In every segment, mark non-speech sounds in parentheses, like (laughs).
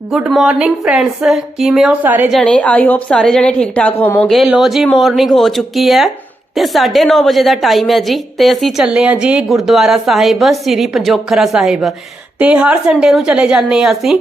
Good morning friends ਕਿਵੇਂ ਹੋ ਸਾਰੇ ਜਣੇ? ਆਈ ਹੋਪ ਸਾਰੇ ਜਣੇ ਠੀਕ ਠਾਕ ਹੋਵੋਗੇ। ਲੋ ਜੀ ਮਾਰਨਿੰਗ ਹੋ ਚੁੱਕੀ ਹੈ ਤੇ 9:30 ਵਜੇ ਦਾ ਟਾਈਮ ਹੈ ਜੀ। ਤੇ ਅਸੀਂ ਚੱਲੇ ਹਾਂ ਜੀ ਗੁਰਦੁਆਰਾ ਸਾਹਿਬ, ਸ੍ਰੀ ਪੰਜੋਖਰਾ ਸਾਹਿਬ। ਤੇ ਹਰ ਸੰਡੇ ਨੂੰ ਚਲੇ ਜਾਂਦੇ ਹਾਂ ਅਸੀਂ।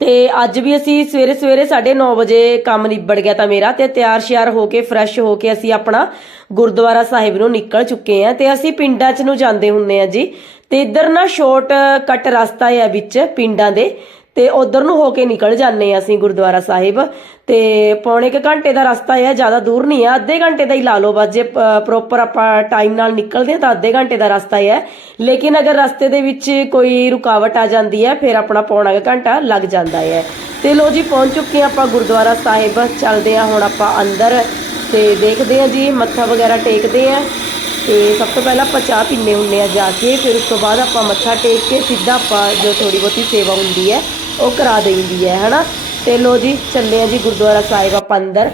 ਤੇ ਅੱਜ ਵੀ ਅਸੀਂ ਸਵੇਰੇ ਸਵੇਰੇ 9:30 ਵਜੇ ਕੰਮ ਨਿਬੜ ਗਿਆ ਤਾਂ ਮੇਰਾ ਤੇ ਤਿਆਰ ਸ਼ਿਆਰ ਹੋ ਕੇ ਫਰੈਸ਼ ਹੋ ਕੇ ਅਸੀਂ ਆਪਣਾ ਗੁਰਦੁਆਰਾ ਸਾਹਿਬ ਨੂੰ ਨਿਕਲ ਚੁੱਕੇ ਆ ਤੇ ਅਸੀਂ ਪਿੰਡਾਂ 'ਚ ਨੂੰ ਜਾਂਦੇ ਹੁੰਨੇ ਆ ਜੀ। ਤੇ ਇੱਧਰ ਨਾ ਸ਼ਾਰਟ ਕੱਟ ਰਸਤਾ ਹੈ ਵਿੱਚ ਪਿੰਡਾਂ ਦੇ। ਤੇ ਉਧਰ ਨੂੰ ਹੋ ਕੇ ਨਿਕਲ ਜਾਂਦੇ ਆ ਅਸੀਂ ਗੁਰਦੁਆਰਾ ਸਾਹਿਬ। ਤੇ ਪੌਣੇ ਕੁ ਘੰਟੇ ਦਾ ਰਸਤਾ ਹੈ ਜ਼ਿਆਦਾ ਦੂਰ ਨਹੀਂ ਹੈ ਅੱਧੇ ਘੰਟੇ ਦਾ ਹੀ ਲਾ ਲਓ ਬਸ, ਜੇ ਪ੍ਰੋਪਰ ਆਪਾਂ ਟਾਈਮ ਨਾਲ ਨਿਕਲਦੇ ਹਾਂ ਤਾਂ ਅੱਧੇ ਘੰਟੇ ਦਾ ਰਸਤਾ ਹੈ ਲੇਕਿਨ ਅਗਰ ਰਸਤੇ ਦੇ ਵਿੱਚ ਕੋਈ ਰੁਕਾਵਟ ਆ ਜਾਂਦੀ ਹੈ, ਫਿਰ ਆਪਣਾ ਪੌਣਾ ਕੁ ਘੰਟਾ ਲੱਗ ਜਾਂਦਾ ਹੈ ਤੇ ਲੋ ਜੀ, ਪਹੁੰਚ ਚੁੱਕੇ ਹਾਂ ਆਪਾਂ ਗੁਰਦੁਆਰਾ ਸਾਹਿਬ। ਚੱਲਦੇ ਹਾਂ ਹੁਣ ਆਪਾਂ ਅੰਦਰ ਤੇ ਦੇਖਦੇ ਹਾਂ ਜੀ, ਮੱਥਾ ਵਗੈਰਾ ਟੇਕਦੇ ਹਾਂ। ਤੇ ਸਭ ਤੋਂ ਪਹਿਲਾਂ ਆਪਾਂ ਚਾਹ ਪੀਂਦੇ ਹੁੰਨੇ ਆ ਜਾ ਕੇ, ਫਿਰ ਉਸ ਤੋਂ ਬਾਅਦ ਆਪਾਂ ਮੱਥਾ ਟੇਕ ਕੇ ਸਿੱਧਾ ਆਪਾਂ ਜੋ ਥੋੜੀ ਬਹੁਤੀ ਸੇਵਾ ਹੁੰਦੀ ਹੈ ਉਹ ਕਰਾ ਦਿੰਦੀ ਹੈ, ਹਨਾ? ਤੇ ਲੋ ਜੀ, ਚੱਲੇ ਆ ਜੀ ਗੁਰਦੁਆਰਾ ਸਾਹਿਬ ਆਪਾਂ ਅੰਦਰ।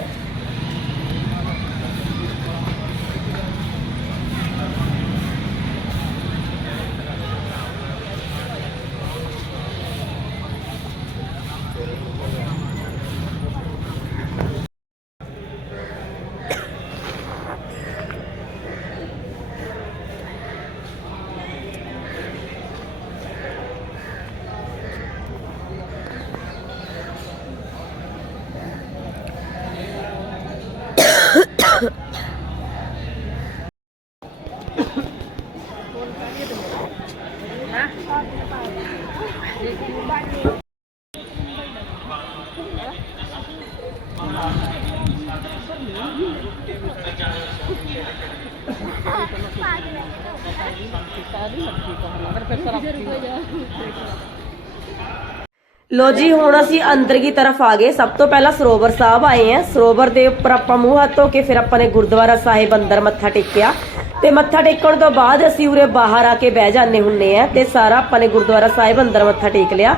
Tadi, tadi, tadi, tadi, ਲੋ ਜੀ, ਹੁਣ ਅਸੀਂ ਅੰਦਰ ਕੀ ਤਰਫ ਆ ਗਏ। ਸਭ ਤੋਂ ਪਹਿਲਾਂ ਸਰੋਵਰ ਸਾਹਿਬ ਆਏ ਆ। ਸਰੋਵਰ ਦੇ ਉੱਪਰ ਆਪਾਂ ਮੂੰਹ ਹੱਥ ਧੋ ਕੇ ਫਿਰ ਆਪਾਂ ਨੇ ਗੁਰਦੁਆਰਾ ਸਾਹਿਬ ਅੰਦਰ ਮੱਥਾ ਟੇਕਿਆ। ਤੇ ਮੱਥਾ ਟੇਕਣ ਤੋਂ ਬਾਅਦ ਅਸੀਂ ਉਰੇ ਬਾਹਰ ਆ ਕੇ ਬਹਿ ਜਾਂਦੇ ਹੁੰਨੇ ਆ ਤੇ ਸਾਰਾ ਆਪਾਂ ਨੇ ਗੁਰਦੁਆਰਾ ਸਾਹਿਬ ਅੰਦਰ ਮੱਥਾ ਟੇਕ ਲਿਆ।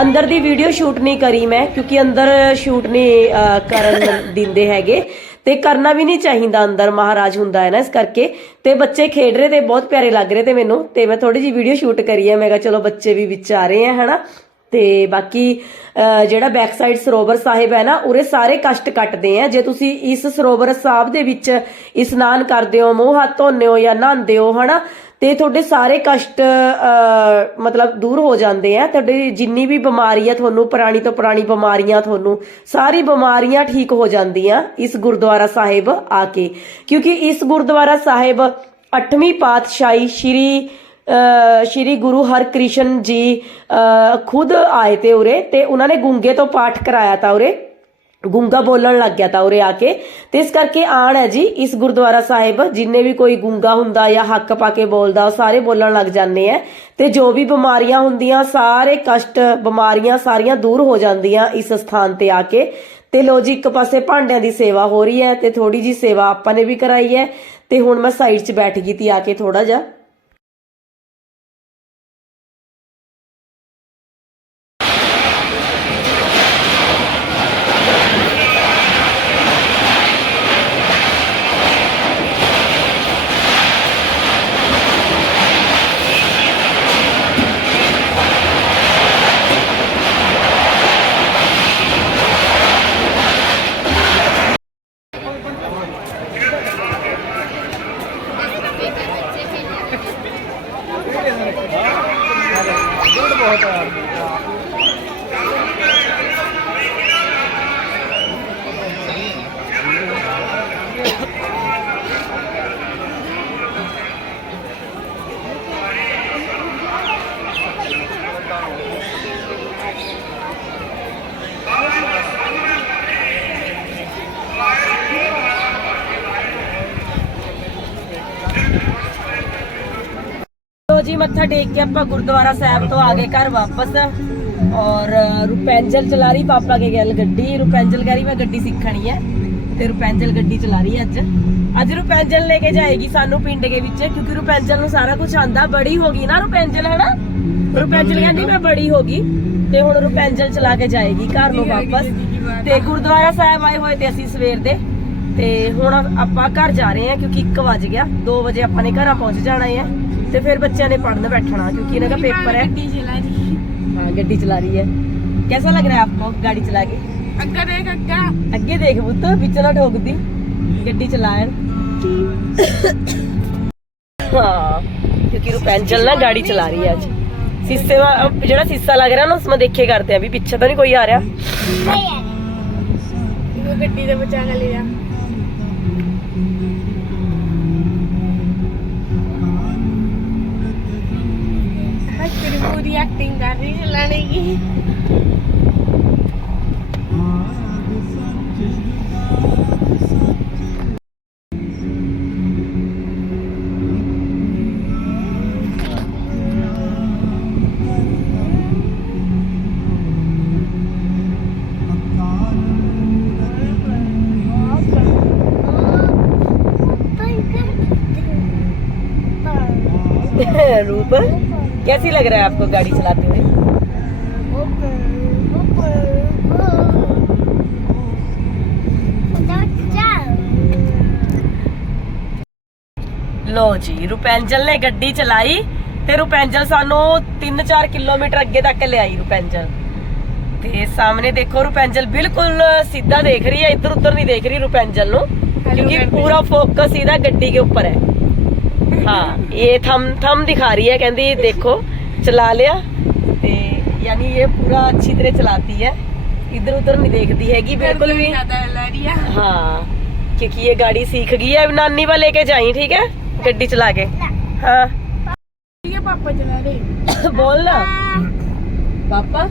ਅੰਦਰ ਦੀ ਵੀਡੀਓ ਸ਼ੂਟ ਨਹੀਂ ਕਰੀ ਮੈਂ, ਕਿਉਂਕਿ ਅੰਦਰ ਸ਼ੂਟ ਨਹੀਂ ਕਰਨ (laughs) ਦਿੰਦੇ ਹੈਗੇ। ਤੇ ਕਰਨਾ ਵੀ ਨਹੀਂ ਚਾਹੀਦਾ ਅੰਦਰ, ਮਹਾਰਾਜ ਹੁੰਦਾ ਹੈ ਨਾ ਇਸ ਕਰਕੇ। ਤੇ ਬੱਚੇ ਖੇਡ ਰਹੇ ਤੇ ਬਹੁਤ ਪਿਆਰੇ ਲੱਗ ਰਹੇ ਤੇ ਮੈਨੂੰ। ਤੇ ਮੈਂ ਥੋੜੀ ਜੀ ਵੀਡੀਓ ਸ਼ੂਟ ਕਰੀ ਹੈ ਮੈਂ ਕਿਹਾ ਚਲੋ ਬੱਚੇ ਵੀ ਵਿੱਚ ਆ ਰਹੇ ਆ, ਹਨਾ? ਤੇ ਬਾਕੀ ਜਿਹੜਾ ਬੈਕ ਸਾਈਡ ਸਰੋਵਰ ਸਾਹਿਬ ਹੈ ਨਾ, ਉਰੇ ਸਾਰੇ ਕਸ਼ਟ ਕੱਟਦੇ ਆ। ਜੇ ਤੁਸੀਂ ਇਸ ਸਰੋਵਰ ਸਾਹਿਬ ਦੇ ਵਿੱਚ ਇਸ਼ਨਾਨ ਕਰਦੇ ਹੋ, ਮੂੰਹ ਹੱਥ ਧੋਨੇ ਹੋ ਜਾਂ ਨਹਾਉਂਦੇ ਹੋ, ਹਨਾ, ਤੇ ਤੁਹਾਡੇ ਸਾਰੇ ਕਸ਼ਟ ਮਤਲਬ ਦੂਰ ਹੋ ਜਾਂਦੇ ਆ। ਤੁਹਾਡੀ ਜਿੰਨੀ ਵੀ ਬਿਮਾਰੀ ਆ, ਤੁਹਾਨੂੰ ਪੁਰਾਣੀ ਤੋਂ ਪੁਰਾਣੀ ਬਿਮਾਰੀਆਂ ਤੁਹਾਨੂੰ, ਸਾਰੀ ਬਿਮਾਰੀਆਂ ਠੀਕ ਹੋ ਜਾਂਦੀਆਂ ਇਸ ਗੁਰਦੁਆਰਾ ਸਾਹਿਬ ਆ ਕੇ। ਕਿਉਂਕਿ ਇਸ ਗੁਰਦੁਆਰਾ ਸਾਹਿਬ 8ਵੀਂ ਪਾਤਸ਼ਾਹੀ ਸ਼੍ਰੀ ਸ਼੍ਰੀ ਗੁਰੂ ਹਰਕ੍ਰਿਸ਼ਨ ਜੀ ਖੁਦ ਆਏ ਤੇ ਉਰੇ ਤੇ ਉਹਨਾਂ ਨੇ ਗੁੰਗੇ ਤੋਂ ਪਾਠ ਕਰਾਇਆ ਤਾ ਉਰੇ। ਗੁੰਗਾ ਬੋਲਣ ਲੱਗ ਗਿਆ ਤਾ ਉਰੇ ਆ ਕੇ। ਤੇ ਇਸ ਕਰਕੇ ਆਣ ਹੈ ਜੀ, ਇਸ ਗੁਰਦੁਆਰਾ ਸਾਹਿਬ, ਜਿੰਨੇ ਵੀ ਕੋਈ ਗੁੰਗਾ ਹੁੰਦਾ ਜਾਂ ਹੱਕ ਪਾ ਕੇ ਬੋਲਦਾ, ਉਹ ਸਾਰੇ ਬੋਲਣ ਲੱਗ ਜਾਂਦੇ ਆ। ਤੇ ਜੋ ਵੀ ਬਿਮਾਰੀਆਂ ਹੁੰਦੀਆਂ, ਸਾਰੇ ਕਸ਼ਟ, ਬਿਮਾਰੀਆਂ ਸਾਰੀਆਂ ਦੂਰ ਹੋ ਜਾਂਦੀਆਂ ਇਸ ਸਥਾਨ ਤੇ ਆ ਕੇ। ਤੇ ਲੋ ਜੀ, ਇੱਕ ਪਾਸੇ ਭਾਂਡਿਆਂ ਦੀ ਸੇਵਾ ਹੋ ਰਹੀ ਹੈ ਤੇ ਥੋੜੀ ਜੀ ਸੇਵਾ ਆਪਾਂ ਨੇ ਵੀ ਕਰਾਈ ਹੈ। ਤੇ ਹੁਣ ਮੈਂ ਸਾਈਡ 'ਚ ਬੈਠ ਗਈ ਤੀ ਆ ਕੇ ਥੋੜਾ ਜਿਹਾ ਲੋ ਜੀ ਮੱਥਾ ਟੇਕ ਕੇ ਆਪਾਂ ਗੁਰਦੁਆਰਾ ਸਾਹਿਬ ਤੋਂ ਆ ਗਏ ਘਰ ਵਾਪਸ। ਔਰ ਰੁਪੈਂਜਲ ਚਲਾ ਰਹੀ ਪਾਪਾ ਕੇ ਗੱਲ ਗੱਡੀ। ਰੁਪੈਂਜਲ ਕਰੀ ਮੈਂ ਗੱਡੀ ਸਿੱਖਣੀ ਹੈ। ਤੇ ਰੁਪੈਂਜਲ ਗੱਡੀ ਚਲਾ ਰਹੀ ਹੈ ਅੱਜ। ਅੱਜ ਰੁਪੈਂਜਲ ਲੈ ਕੇ ਜਾਏਗੀ ਸਾਨੂੰ ਪਿੰਡ ਦੇ ਵਿੱਚ ਕਿਉਂਕਿ ਰੁਪੈਂਜਲ ਨੂੰ ਸਾਰਾ ਕੁਝ ਆਂਦਾ। ਬੜੀ ਹੋ ਗਈ ਨਾ ਰੁਪੈਂਜਲ ਹਨਾ? ਰੁਪੈਂਜਲ ਕਹਿੰਦੀ ਮੈਂ ਬੜੀ ਹੋ ਗਈ। ਤੇ ਹੁਣ ਰੁਪੈਂਜਲ ਚਲਾ ਕੇ ਜਾਏਗੀ ਘਰ ਨੂੰ ਵਾਪਸ। ਤੇ ਗੁਰਦੁਆਰਾ ਸਾਹਿਬ ਆਏ ਹੋਏ ਤੇ ਅਸੀਂ ਸਵੇਰ ਦੇ। ਤੇ ਹੁਣ ਆਪਾਂ ਘਰ ਜਾ ਰਹੇ ਹਾਂ ਕਿਉਂਕਿ 1 ਵਜ ਗਿਆ। 2 ਵਜੇ ਆਪਾਂ ਨੇ ਘਰਾਂ ਪਹੁੰਚ ਜਾਣਾ ਹੈ। ਤੇ ਫਿਰ ਬੱਚਿਆਂ ਨੇ ਪੜਨ ਬੈਠਣਾ ਕਿਉਂਕਿ ਇਹਨਾਂ ਦਾ ਪੇਪਰ ਹੈ ਗੱਡੀ ਚਲਾ ਰਹੀ ਹਾਂ ਗੱਡੀ ਚਲਾ ਰਹੀ ਹੈ कैसा लग रहा है आपको गाड़ी चला के ਅੱਗਾ ਦੇਖ ਅੱਗਾ ਅੱਗੇ ਦੇਖ ਪੁੱਤ ਵਿੱਚ ਨਾ ਠੋਕਦੀ ਗੱਡੀ ਚਲਾਣ हाँ क्योंकि रुपेंजल ना गाड़ी चला रही है आज शीशे में अब ਜਿਹੜਾ शीशा लग रहा है ना उसमें देखे करते हैं अभी पीछे तो नहीं कोई आ रहा ਉਹ ਗੱਡੀ ਦੇ ਬਚਾ ਕੇ ਲਿਆ रूप। कैसी लग रहा है आपको गाड़ी चलाते हुए? ਲੋ ਜੀ ਰੁਪੈਂਜਲ ਨੇ ਗੱਡੀ ਚਲਾਈ ਤੇ ਰੁਪੈਂਜਲ ਸਾਨੂੰ 3-4 ਕਿਲੋਮੀਟਰ ਅੱਗੇ ਤੱਕ ਲਿਆਈ ਰੁਪੈਂਜਲ ਤੇ ਸਾਹਮਣੇ ਦੇਖੋ ਰੁਪੈਂਜਲ ਬਿਲਕੁਲ ਸਿੱਧਾ ਦੇਖ ਰਹੀ ਹੈ ਇੱਧਰ ਉੱਧਰ ਨਹੀਂ ਦੇਖ ਰਹੀ ਰੁਪੈਂਜਲ ਨੂੰ ਕਿਉਂਕਿ ਪੂਰਾ ਫੋਕਸ ਇਹਦਾ ਗੱਡੀ ਦੇ ਉੱਪਰ ਹੈ हाँ ये थम थम दिखा रही है कहती देखो चला लिया ते यानी ये पूरा अच्छी तरह चलाती है इधर उधर नहीं देखती हैगी बिल्कुल भी हाँ क्योंकि ये गाड़ी सीख गई है नानी वाले लेके जाई ठीक है गड्डी चला के हाँ पापा चला रहे बोल ना पापा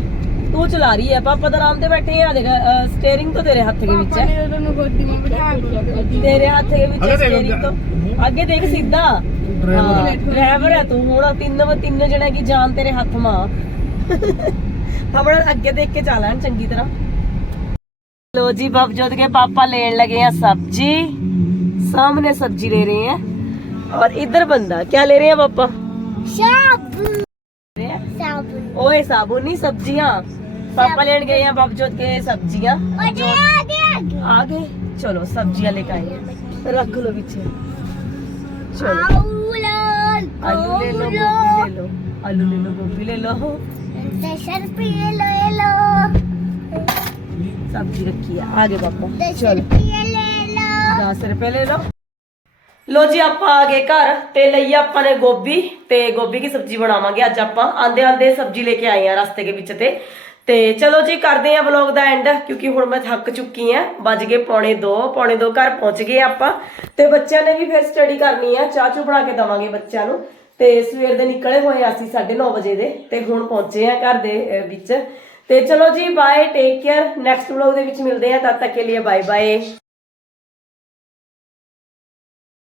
तू चला रही है पापा तो आराम से बैठे हैं देखा स्टेयरिंग तो तेरे हाथ के ਪਾਪਾ बीच है ਨੇ ਉਹਨੂੰ ਗੋਦੀ ਵਿੱਚ ਬਿਠਾ ਕੇ तेरे हाथ के बीच है स्टेयरिंग तो आगे देख सीधा हाँ ड्राइवर है तू ਹੁਣ ਤਿੰਨ ਤਿੰਨ ਜਣੇ ਕੀ ਜਾਨ ਤੇਰੇ ਹੱਥ ਮਾਂ ਆਪਣਾ ਅੱਗੇ ਦੇਖ ਕੇ ਚੱਲਣ ਚੰਗੀ ਤਰ੍ਹਾਂ लो जी भवजोत के पापा लेने लगे हैं सब्जी सामने सब्जी ले रहे हैं और इधर बंदा क्या ले रहे हैं पापा ले रहे हैं? ओए साबुन नहीं सब्जियां पापा लेने गए हैं भवजोत के सब्जियां जो आगे चलो सब्जियां लेकर आए हैं रख लो पीछे चलो आलू ले लो गोभी ले लो आलू ले लो गोभी ले लो सब्जी रखी है आगे पापा चलो दस रुपए ले लो ਲੋ ਜੀ ਆਪਾਂ ਆ ਗਏ ਘਰ ਤੇ ਲਈ ਆਪਾਂ ਨੇ ਗੋਭੀ ਤੇ ਗੋਭੀ ਦੀ ਸਬਜ਼ੀ ਬਣਾਵਾਂਗੇ ਅੱਜ ਆਪਾਂ ਆਂਦੇ ਆਂਦੇ ਸਬਜ਼ੀ ਲੈ ਕੇ ਆਏ ਆ ਰਸਤੇ ਦੇ ਵਿੱਚ ਤੇ ਤੇ ਚਲੋ ਜੀ, ਕਰਦੇ ਆ ਵਲੌਗ ਦਾ ਐਂਡ ਕਿਉਂਕਿ ਹੁਣ ਮੈਂ ਥੱਕ ਚੁੱਕੀ ਆ ਵੱਜ ਗਏ ਪੌਣੇ 2 ਪੌਣੇ 2 ਘਰ ਪਹੁੰਚ ਗਏ ਆਪਾਂ। ਤੇ ਬੱਚਿਆਂ ਨੇ ਵੀ ਫਿਰ ਸਟੱਡੀ ਕਰਨੀ ਆ, ਚਾਹ ਚੂ ਬਣਾ ਕੇ ਦਵਾਂਗੇ ਬੱਚਿਆਂ ਨੂੰ। ਤੇ ਸਵੇਰ ਦੇ ਨਿਕਲੇ ਹੋਏ ਆ ਅਸੀਂ 9:30 ਵਜੇ ਦੇ, ਤੇ ਹੁਣ ਪਹੁੰਚੇ ਆ ਘਰ ਦੇ ਵਿੱਚ। ਤੇ ਚਲੋ ਜੀ bye take care next vlog ਦੇ ਵਿੱਚ ਮਿਲਦੇ ਆ, ਤਦ ਤੱਕ ਕੇ ਲਈ ਬਾਏ ਬਾਏ